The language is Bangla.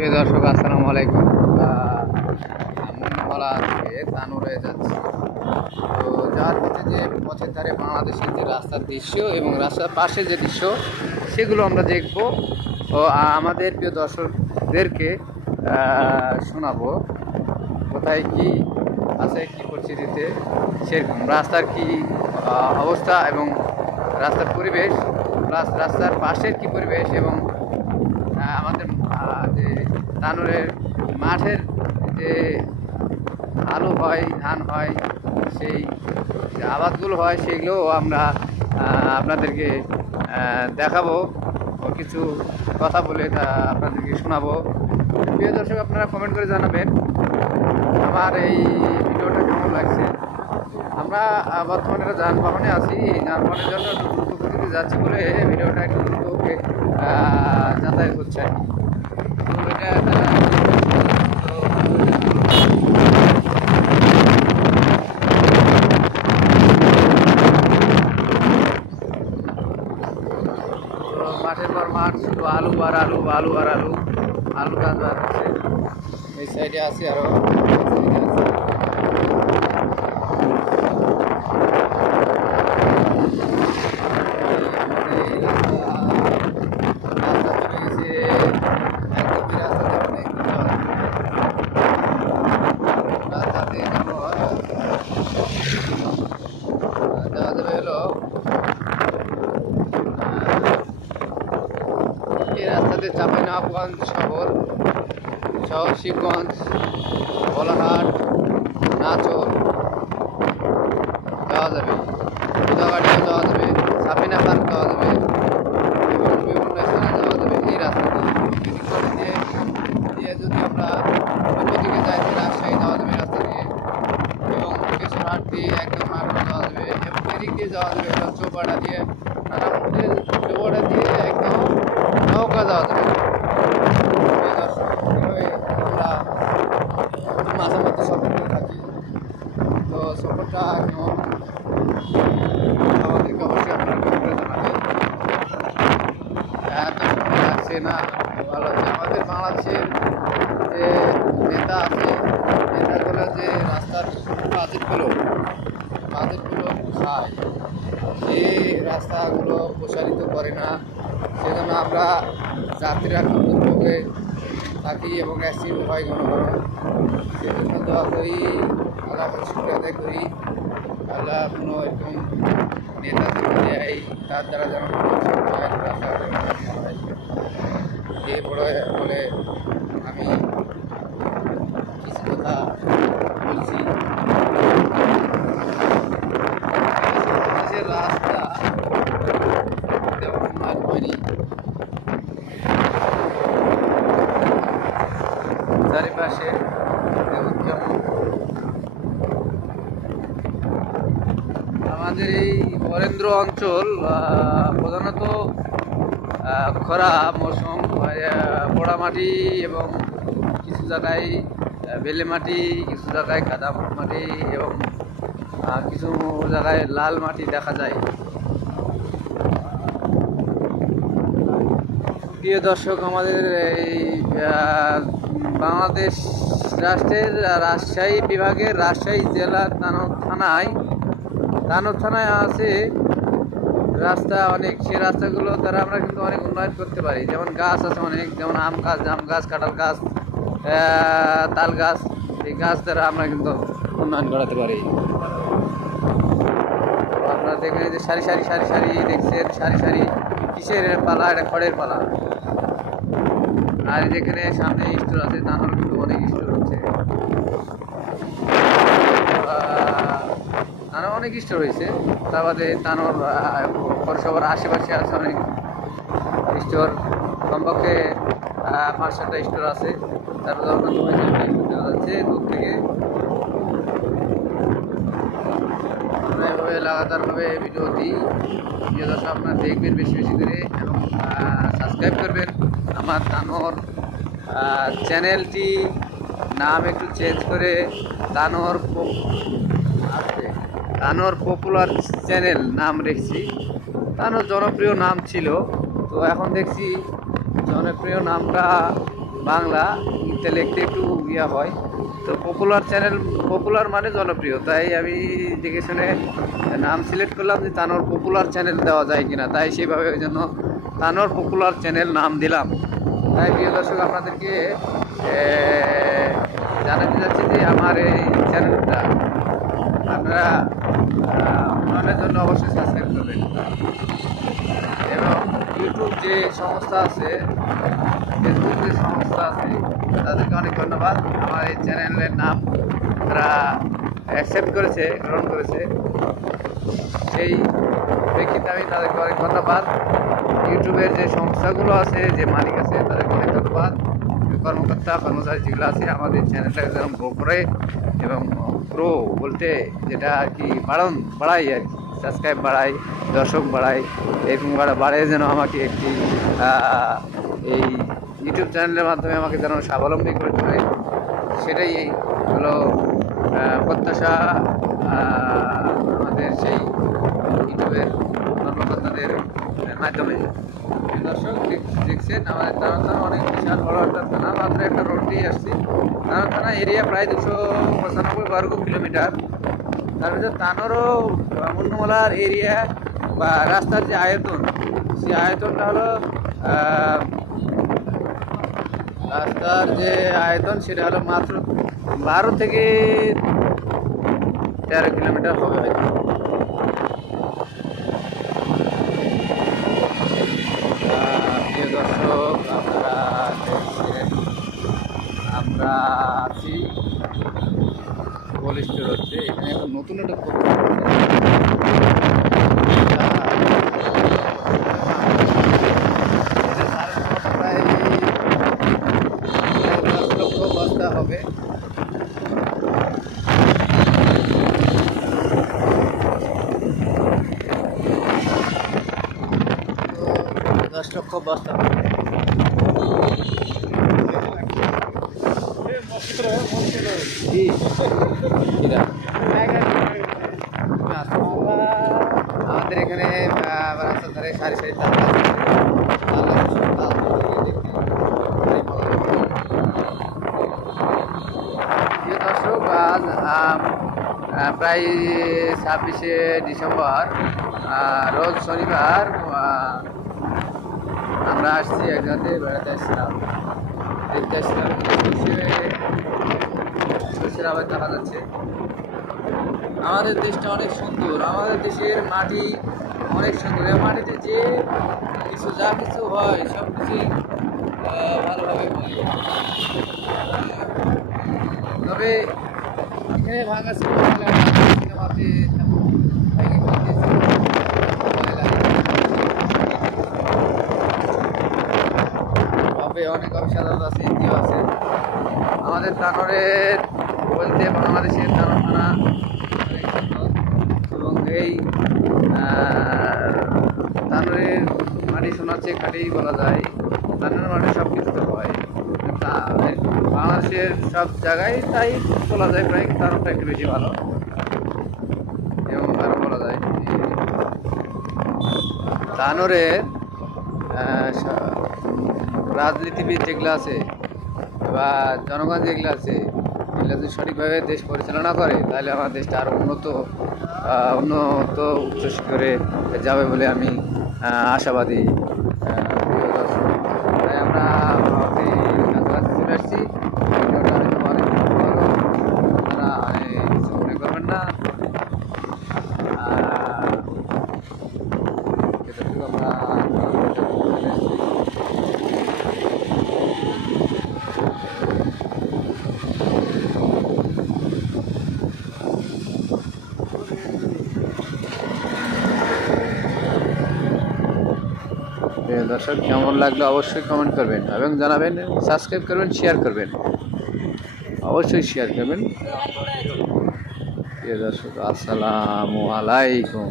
প্রিয় দর্শক, আসসালামু আলাইকুম। মলা থেকে তানোরে যাচ্ছি। তো যার পথে যে পথের ধারে বাংলাদেশের যে রাস্তার দৃশ্য এবং রাস্তার পাশে যে দৃশ্য, সেগুলো আমরা দেখব ও আমাদের প্রিয় দর্শকদেরকে শোনাবো কোথায় কি আছে, কি পরিস্থিতিতে সেরকম রাস্তার কি অবস্থা এবং রাস্তার পরিবেশ, প্লাস রাস্তার পাশের কি পরিবেশ এবং আমাদের যে তানোরের মাঠের যে আলু হয়, ধান হয়, সেই যে আবাদগুলো হয়, সেগুলোও আমরা আপনাদেরকে দেখাবো ও কিছু কথা বলে তা আপনাদেরকে শোনাবো। প্রিয় দর্শক, আপনারা কমেন্ট করে জানাবেন আমার এই ভিডিওটা কেমন লাগছে। আমরা বর্তমানে একটা যানবাহনে আছি, এই যানবাহনের জন্য দ্রুত গতিতে যাচ্ছি বলে ভিডিওটা একটু দ্রুত যাতায়াত করছে আর কি। তো এটা একটা মাঠের পর মাঠ, শুধু আলু আর আলু, আলু আর আলু, আলু গাছ বার হচ্ছে। এই সাইডে আছে আরো যাওয়া যাবে হলো এই রাস্তাতে চাঁপাইনবাবগঞ্জ শহর, শিবগঞ্জ, বলাহাট, নাচর যাওয়া যাবে, উদাবাড়িও যাওয়া যাবে, সাপিনা পার্ক যাওয়া যাবে এবং বিভিন্ন স্থানে যাওয়া যাবে এই রাস্তাতে। দিয়ে যদি আমরা পূর্ব দিকে যাই, রাজশাহী যাওয়া যাবে রাস্তা দিয়ে এবং কেশরহাট দিয়ে একদম আরও যাওয়া যাবে এবং এদিক দিয়ে যাওয়া যাবে চৌপাড়া দিয়ে, নানামুখের চৌপাড়া দিয়ে একদম নৌকা যাওয়া যাবে। আমরা মাঝে মধ্যে সফর করে থাকি, তো সফরটা কেমন আমাদেরকে অবশ্যই আপনারা কমেন্ট করে জানাবেন। এত সময় লাগছে না, ভালো হচ্ছে। আমাদের বাংলাদেশের যে নেতা আছে, নেতাগুলো যে রাস্তার বাজেটগুলো খায়, সে রাস্তাগুলো প্রসারিত করে না, সেজন্য আমরা যাত্রীরা খুব দুর্ভোগে থাকি এবং অ্যাক্সিডেন্ট হয় ঘন ঘন। সেজন্য দোয়া করি, আল্লাহ শুক্র আদায় করি, আল্লাহ কোনো এরকম নেতা থেকে দেয় তার দ্বারা যেন এ বলে আমি কিছু কথা বলছি। দেশের রাস্তা তেমন উন্নয়ন হয়নি, চারিপাশে যেমন আমাদের এই বরেন্দ্র অঞ্চল প্রধানত খরা মৌসুম, পোড়ামাটি এবং কিছু জায়গায় বেলে মাটি, কিছু জায়গায় কাদা মাটি এবং কিছু জায়গায় লাল মাটি দেখা যায়। প্রিয় দর্শক, আমাদের এই বাংলাদেশ রাষ্ট্রের রাজশাহী বিভাগের রাজশাহী জেলার তানোর থানায় আছে রাস্তা অনেক। সেই রাস্তাগুলো দ্বারা আমরা কিন্তু অনেক উন্নয়ন করতে পারি। যেমন গাছ আছে অনেক, যেমন আম গাছ, জাম গাছ, কাঁঠাল গাছ, তাল গাছ, এই গাছ দ্বারা আমরা কিন্তু উন্নয়ন করাতে পারি। আপনারা দেখেন যে সারি সারি সারি সারি দেখছেন, সারি সারি কিসের পালা, এটা খড়ের পালা। আর যেখানে সামনে স্টোর আছে, তানোর কিন্তু অনেক স্টোর হচ্ছে, তানোর অনেক স্টোর হয়েছে। তার বাদে তানোর পৌরসভার আশেপাশে আছে অনেক স্টোর, কমপক্ষে 5-7টা স্টোর আছে। তারপর যাচ্ছে দূর থেকে এভাবে লাগাতারভাবে ভিডিও দিই। প্রিয় দর্শক, আপনারা দেখবেন বেশি বেশি করে এবং সাবস্ক্রাইব করবেন। আমার তানোর চ্যানেলটি নাম একটু চেঞ্জ করে তানোর পপুলার চ্যানেল নাম রেখেছি। তানোর জনপ্রিয় নাম ছিল, তো এখন দেখছি জনপ্রিয় নামটা বাংলা, ইংলিশে লিখতে একটু ইয়া হয়। তো পপুলার চ্যানেল, পপুলার মানে জনপ্রিয়, তাই আমি দেখে শুনে নাম সিলেক্ট করলাম যে তানোর পপুলার চ্যানেল দেওয়া যায় কিনা, তাই সেভাবে ওই জন্য তানোর পপুলার চ্যানেল নাম দিলাম। তাই প্রিয় দর্শক, আপনাদেরকে জানাতে চাচ্ছি যে আমার এই চ্যানেলটা আপনারা উন্নয়নের জন্য অবশ্যই সাবস্ক্রাইব করবেন। এবং ইউটিউব যে সংস্থা আছে, ফেসবুক যে সংস্থা আছে, তাদেরকে অনেক ধন্যবাদ। আমার এই চ্যানেলের নাম তারা অ্যাকসেপ্ট করেছে, গ্রহণ করেছে, সেই প্রেক্ষিতে আমি তাদেরকে অনেক ধন্যবাদ। ইউটিউবের যে সংস্থাগুলো আছে, যে মালিক আছে, তাদেরকে অনেক ধন্যবাদ। কর্মকর্তা কর্মচারী যেগুলো আছে আমাদের চ্যানেলটাকে যেন গ্রো করে, এবং গ্রো বলতে যেটা আর কি বাড়াই আর কি, সাবস্ক্রাইব বাড়াই, দর্শক বাড়াই, এরকম বাড়ায় যেন আমাকে একটি এই ইউটিউব চ্যানেলের মাধ্যমে আমাকে যেন স্বাবলম্বী করে তোলে, সেটাই হলো প্রত্যাশা আমাদের সেই ইউটিউবের কর্মকর্তাদের মাধ্যমে। দর্শক দেখছেন আমাদের তারা থানা অনেক বিশাল বড় একটা থানা, মাত্র একটা রোড দিয়ে আসছি। তারা থানা এরিয়া প্রায় 295 বর্গ কিলোমিটার। তার ভিতরে তানোরও মুন্নমলার এরিয়া বা রাস্তার যে আয়তন, সেই আয়তনটা হলো রাস্তার যে আয়তন সেটা হলো মাত্র 12 থেকে 13 কিলোমিটার হবে হয়তো। প্রিয় দর্শক, আপনারা দেখছেন আমরা আছি কোল্ড স্টোর হচ্ছে, এখানে এখন নতুন একটা প্রায় 10 লক্ষ বস্তা হবে। 10 লক্ষ বস্তা হবে। জি, আমাদের এখানে রাস্তার ধারে সারি সারি তাল গাছ আছে। তাল গাছের তাল দেখতে প্রিয় দর্শক, আজ প্রায় 26শে ডিসেম্বর, রোজ শনিবার। আমরা আসছি এক জায়গাতে বেড়াতে আসছিলাম, দেখতে আসছিলাম শস্যের আবার দেখা যাচ্ছে। আমাদের দেশটা অনেক সুন্দর, আমাদের দেশের মাটি অনেক সুন্দর। এই মাটিতে যে কিছু যা কিছু হয় সব কিছুই ভালোভাবে হয়। তবে এখানে ভাঙা সিনেমাতে অনেক অফিসাররা আছে, এনজিও আছে। আমাদের তানোরের বলতে বাংলাদেশের তানোর থানা অনেক সুন্দর, এবং এই তানোরের মাটি শোনার চেয়ে খাটেই বলা যায়। তানোরের মাটি সব কিছুতে হয়, বাংলাদেশের সব জায়গায় তাই বলা যায়, প্রায় তানোরটা একটু বেশি ভালো। এবং আরও বলা যায় তানোরের রাজনীতিবিদ যেগুলো আছে বা জনগণ যেগুলো আছে, এগুলো যদি সঠিকভাবে দেশ পরিচালনা করে, তাহলে আমার দেশটা আরও উন্নত উচ্চ শিখরে যাবে বলে আমি আশাবাদী। তাই আমরা কাছাকাছি চলে আসছি। আপনারা কিছু মনে করবেন না। আমরা দর্শক, কেমন লাগলো অবশ্যই কমেন্ট করবেন এবং জানাবেন, সাবস্ক্রাইব করবেন, শেয়ার করবেন, অবশ্যই শেয়ার করবেন। দর্শক, আসসালামু আলাইকুম।